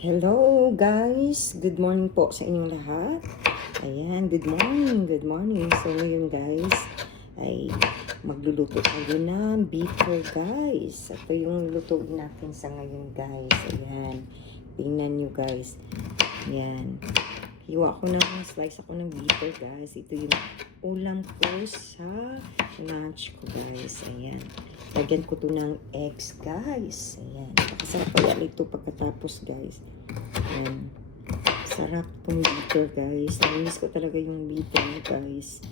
Hello guys! Good morning po sa inyong lahat. Ayan, good morning, good morning. So ngayon guys, ay magluluto tayo ng bitter guys. Ito yung lutuin natin sa ngayon guys. Ayan, tingnan nyo guys. Ayan, hiwa ko ng slice ako ng bitter guys. Ito yung ulam ko sa lunch ko guys. Ayan. Lagyan ko to ng eggs, guys. Ayan. Masarap pala ito pagkatapos, guys. Ayan. Sarap tong bitter, guys. Namiss ko talaga yung bitter, guys.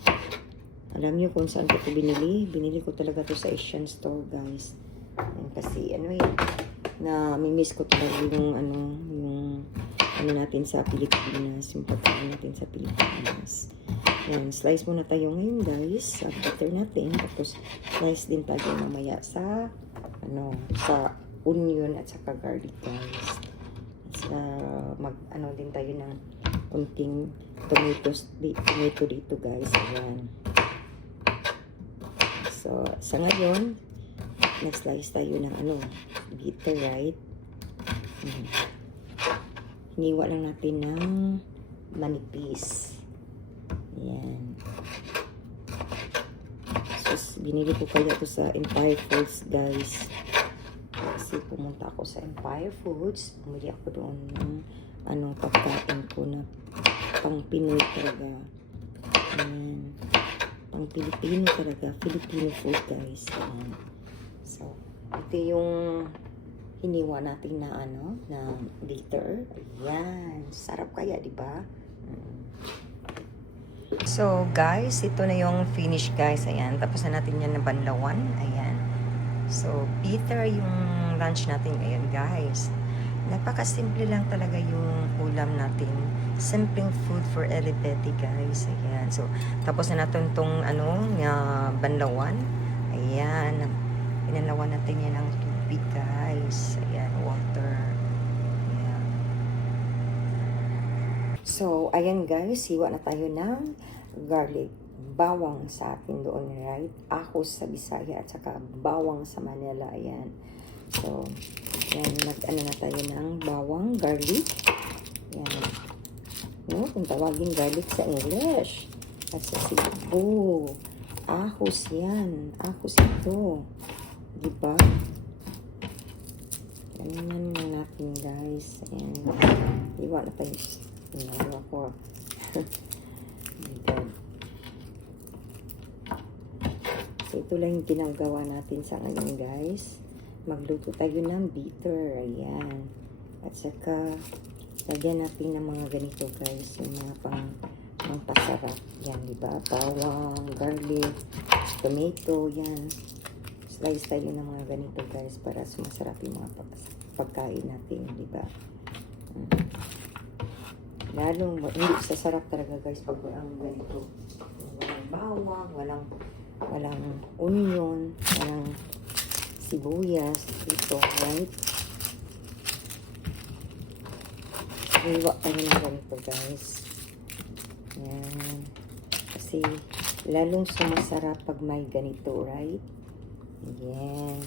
Alam niyo kung saan ko ito binili? Binili ko talaga to sa Asian store, guys. Ayan, kasi, namimiss ko talaga yung, natin sa Pilipinas. Yung pagkain natin sa Pilipinas. Yan, slice muna tayo ngayon guys, sa butter natin. Tapos, slice din tayo mamaya sa, sa onion at saka garlic guys. Sa, din tayo ng kunting tomato dito guys. Ayan. So, sa ngayon, nag-slice tayo ng bitter, right? Hiniwa lang natin ng manipis. Ayan. So, binili ko kaya ito sa Empire Foods, guys. Kasi pumunta ako sa Empire Foods. Bumili ako doon ng pagkain ko na pang Pinoy talaga. Ayan. Pang Pilipino talaga. Filipino food, guys. Ayan. So, ito yung hiniwa natin na na bitter. Ayan. Sarap kaya, di ba? So, guys, ito na yung finish, guys. Ayan. Tapos na natin yan na banlawan. Ayan. So, bitter yung lunch natin ngayon, guys. Napakasimple lang talaga yung ulam natin. Simpleng food for everybody, guys. Ayan. So, tapos na natin itong, banlawan. Ayan. Pinalawan natin yan ng tubig, guys. Ayan, water. So, ayan guys, hiwa na tayo ng garlic. Bawang sa atin doon, right? Ahos sa Bisaya at saka bawang sa Manila, ayan. So, ayan, na tayo ng bawang, garlic. Ayan. No, kung tawagin garlic sa English. At sa Cebu. Ahos yan. Ahos ito. Diba? Ayan na natin, guys. Ayan. Hiwa na tayo. Hinawa ko. So, ito lang yung ginagawa natin sa ngayon, guys. Magluto tayo ng bitter. Ayan. At saka, lagyan natin ng mga ganito, guys. Yung mga pangpasarap. Yan, diba? Bawang, garlic, tomato, yan. Slice tayo ng mga ganito, guys, para sumasarap yung mga pagkain natin, diba? Lalong, hindi sasarap talaga guys pag walang ganito. Walang bawang, walang onion, walang sibuyas, ito, right? Iwa tayo ng ganito guys. Yan. Kasi, lalong sumasarap pag may ganito, right? Yan.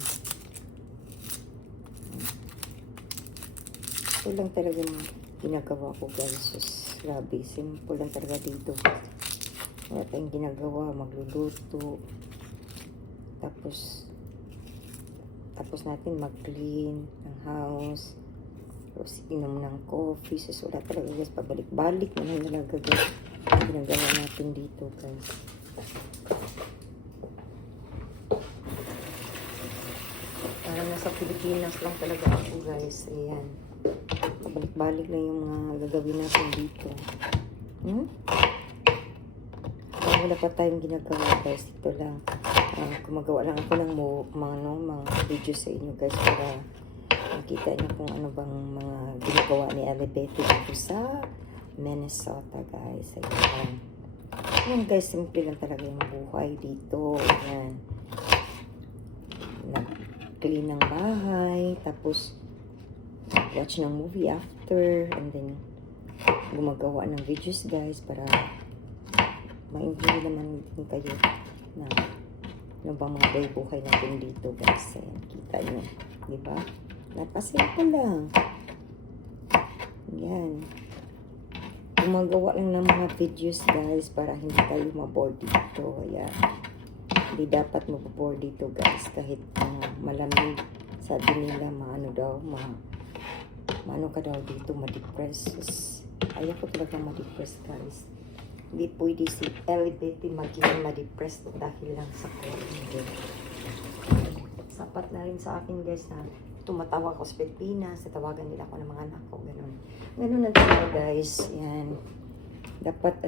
Ito lang talaga ginagawa ko guys. Grabe, simple lang talaga dito. Wala tayong ginagawa, magluluto. Tapos natin mag-clean ng house. Tapos inom ng coffee. So, wala talaga guys, pabalik-balik na lang talaga guys. Ginagawa natin dito guys. Parang nasa Pilipinas lang talaga ako guys. Ayan. Balik-balik lang yung mga gagawin natin dito. Wala pa tayong ginagawa guys. Ito lang. Gumagawa lang ako ng mga videos sa inyo guys para makita niyo kung ano bang mga ginagawa ni Alibete dito sa Minnesota guys. Ayan. Ayan guys, simple lang talaga yung buhay dito. Ayan. Nag-clean ng bahay. Tapos watch ng movie after, and then gumagawa ng videos guys para ma-enjoy naman din kayo na ano bang mga buhay natin dito guys. Ayan, kita nyo, diba? Napasimple lang. yan. Gumagawa lang ng mga videos guys para hindi tayo maboard dito. Ayan. Hindi dapat maboboard dito guys kahit malamig. Sabi nila maano daw, maano ka daw dito, ma-depress. Ayaw ko talaga ma-depress guys. Hindi pwede si elevating maging ma-depress dahil lang sa COVID. Sapat na rin sa akin guys na tumatawa ko sa Pilipinas, tatawagan nila ako ng mga anak ko, ganun. Ganun na talaga guys, yan. Dapat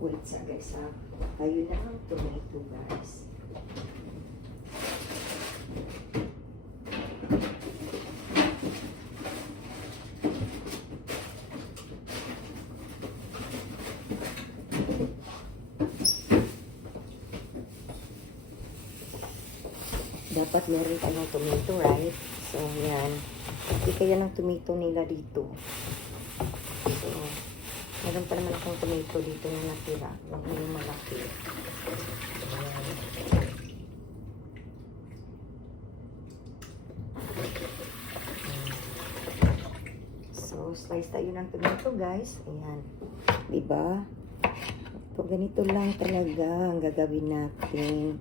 wait sa guys ha. Ayun na ang tomato guys. Dapat meron tayong tomato, right? So, yan. Hindi kaya ng tomato nila dito. So, meron pa naman akong tomato dito na natira. Yung malaki. Ayan. So, slice tayo ng tomato, guys. Ayan. Diba? So, ganito lang talaga ang gagawin natin.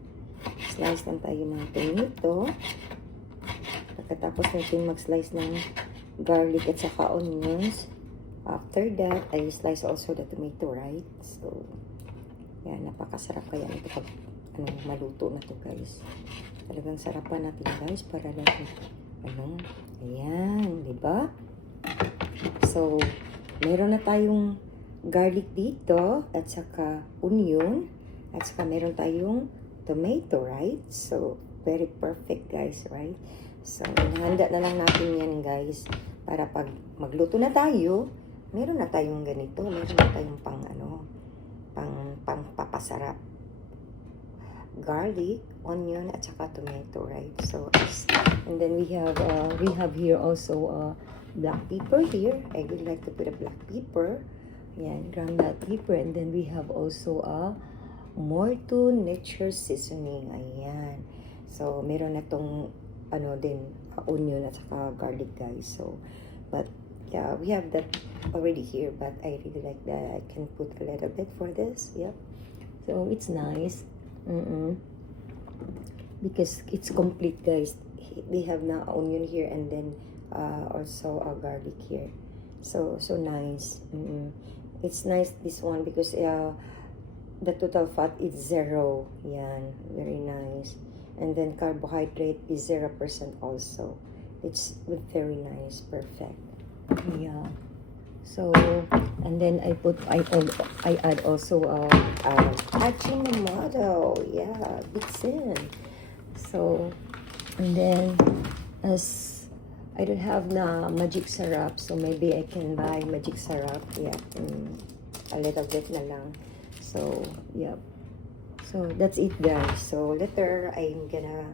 Slice lang tayo ng tomato. Pagkatapos natin mag-slice ng garlic at saka onions. After that, I slice also the tomato, right? So, yan, napakasarap kaya ito pag maluto na to guys. Talagang sarapan natin guys para lang ayan, diba? So, meron na tayong garlic dito at saka onion at saka meron tayong tomato, right? So, very perfect guys, right? So, handa na lang natin yan guys para pag magluto na tayo, meron na tayong ganito, meron na tayong pang papasarap. Garlic, onion, at saka tomato, right? So, and then we have here also black pepper here. I would like to put a black pepper. Yan, ground black pepper. And then we have also Morton Nature Seasoning. Ayan. So, meron na tong onion at saka garlic guys. So, but yeah, we have that already here, but I really like that. I can put a little bit for this. Yep. So, it's nice. Because it's complete guys. They have now onion here and then also a garlic here. So nice. It's nice this one because the total fat is 0. Yan, very nice. And then carbohydrate is 0% also. It's very nice, perfect. Yeah. So, and then I add also Ajinomoto. Yeah, Bitsin. So, and then as I don't have na magic syrup, so maybe I can buy magic syrup. Yeah, a little bit na lang. So, yep. So, that's it, guys. So, later, I'm gonna,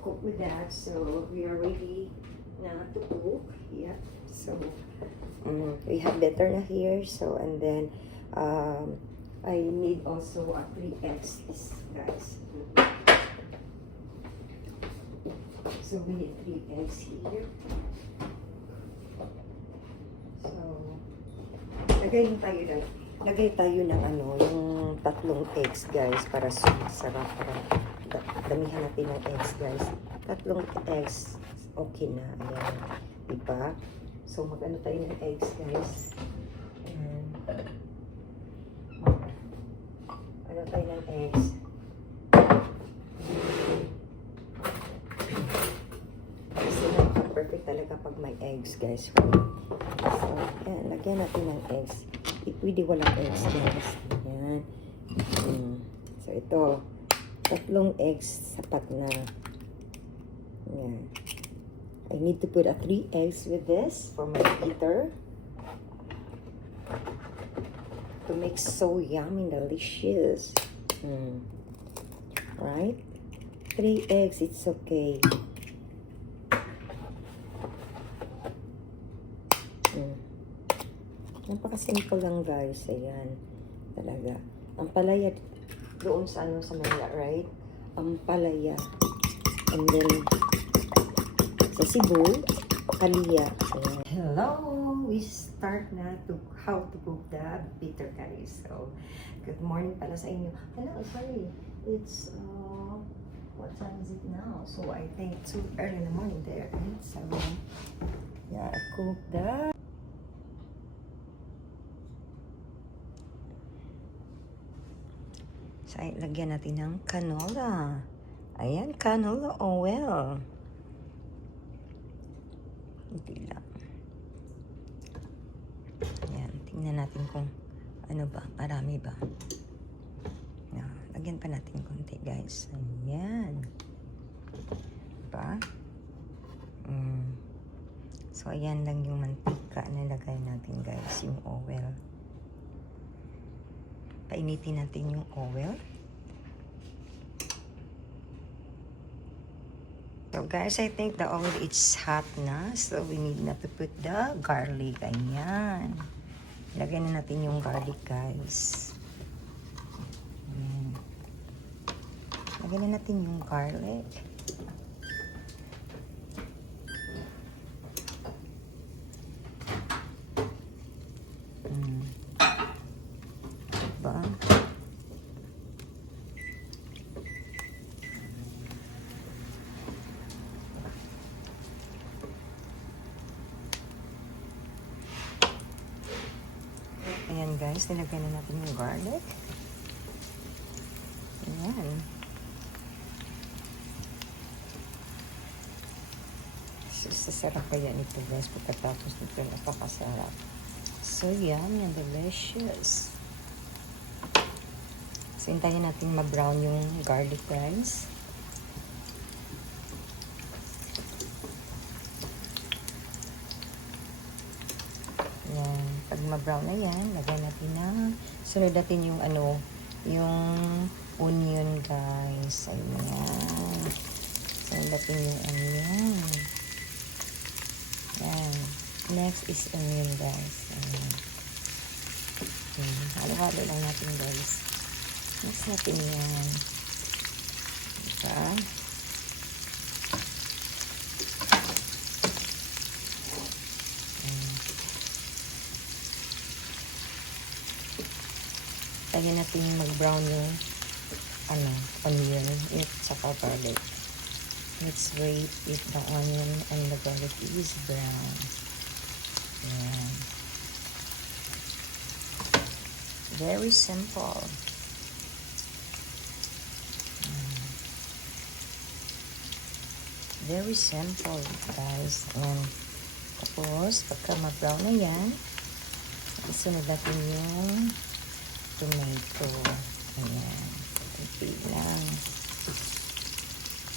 cook with that. So, we are ready na to cook. Yeah. So, we have butter na here. So, and then, I need also 3 eggs, guys. So, we need 3 eggs here. So, lagay tayo ng yung 3 eggs guys para sumasarap, para damihan natin ng eggs guys. 3 eggs okay na. Ayan, diba? So mag-ano tayo ng eggs guys. Ayan. Ano tayo ng eggs. Kasi perfect talaga pag may eggs guys. So ayan, lagyan natin ng eggs. Pwede walang eggs guys. Ayan. So ito 3 eggs sapat na. Ayan. I need to put 3 eggs with this for my heater to make so yummy and delicious. Right? 3 eggs, it's okay. Napaka-simple lang guys. Ayan. Talaga. Ang palaya doon sa sa Manila, right? Ang palaya. And then sa Cebu, kalia. Ayan. Hello! We start na to how to cook the bitter guys. So, good morning pala sa inyo. Hello, sorry. It's, what time is it now? So, I think it's too early in the morning there. Right? So, yeah, I cook the so, lagyan natin ng canola. Ayan, canola oil. Hindi lang. Ayan, tingnan natin kung ano ba, marami ba. Ayan, lagyan pa natin konti guys. Ayan. Diba? So, ayan lang yung mantika na lagay natin guys, yung oil. Painitin natin yung oil. So guys, I think the oil is hot na. So we need na to put the garlic. Ayan. Lagay na natin yung garlic guys. Ayan. Lagay na natin yung garlic. Diba? Ayan guys, nilagay na natin yung garlic. Ayan. Sasarap kaya nito guys pagkatapos nito, napakasarap. So yummy and delicious. So hintayin natin ma-brown yung garlic guys. Yan. Pag ma-brown na yan, lagay natin na, sunod natin yung ano, yung onion guys. Ayan. Sunod natin yung onion. Yan. Next is onion guys. Ayan. Halo-halo lang natin guys. Mix natin yan. Diba? Lagyan natin mag-brown yung onion at saka garlic. Let's wait if the onion and the garlic is brown. Ayan. Very simple. Very simple guys. And tapos pagka mag-brown na yan, isunod natin yung tomato. Ayan. Kunti lang.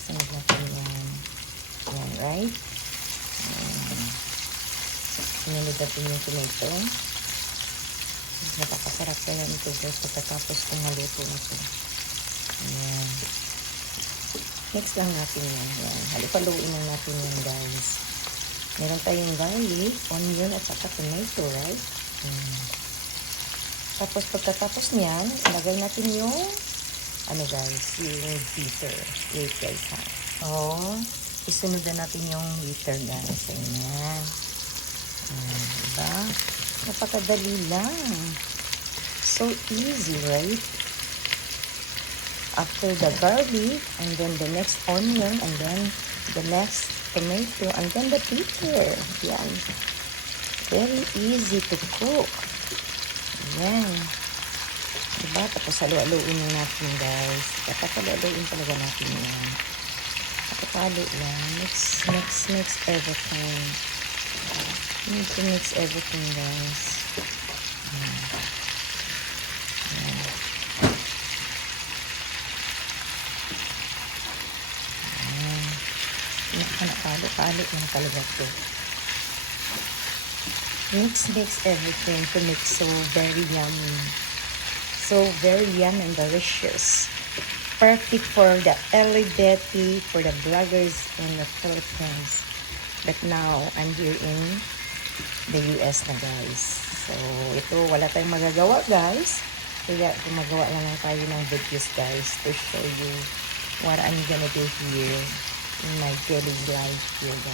Sunod natin yan. Ayan, right? Ayan. Sunod natin yung tomato. Napakasarap kaya nito guys pagkatapos kung maluto na ito. Ayan. Next lang natin yan. Ayan. Halo-haluin lang natin yan guys. Meron tayong garlic, onion, at saka tomato, right? Ayan. Tapos pagkatapos niyan, ilagay natin yung guys, yung bitter. Wait guys ha. Isunod na natin yung bitter guys. Ayan. Diba? Napakadali lang. So easy, right? After the garlic, and then the next onion, and then the next tomato, and then the bitter. Yan. Very easy to cook. Ayan. Diba? Tapos halo-haloin na natin guys. Tapos halo-haloin talaga natin yan. Tapos halo lang. Mix everything. You need to mix everything guys. Ayan. Ayan. Ayan. Halo lang talaga ito. Mix everything to make so very yummy. So very yummy and delicious. Perfect for the early tea for the bloggers in the Philippines. But now, I'm here in the US na guys. So, ito, wala tayong magagawa guys. Kaya gumagawa lang tayo ng videos guys to show you what I'm gonna do here in my daily life here guys.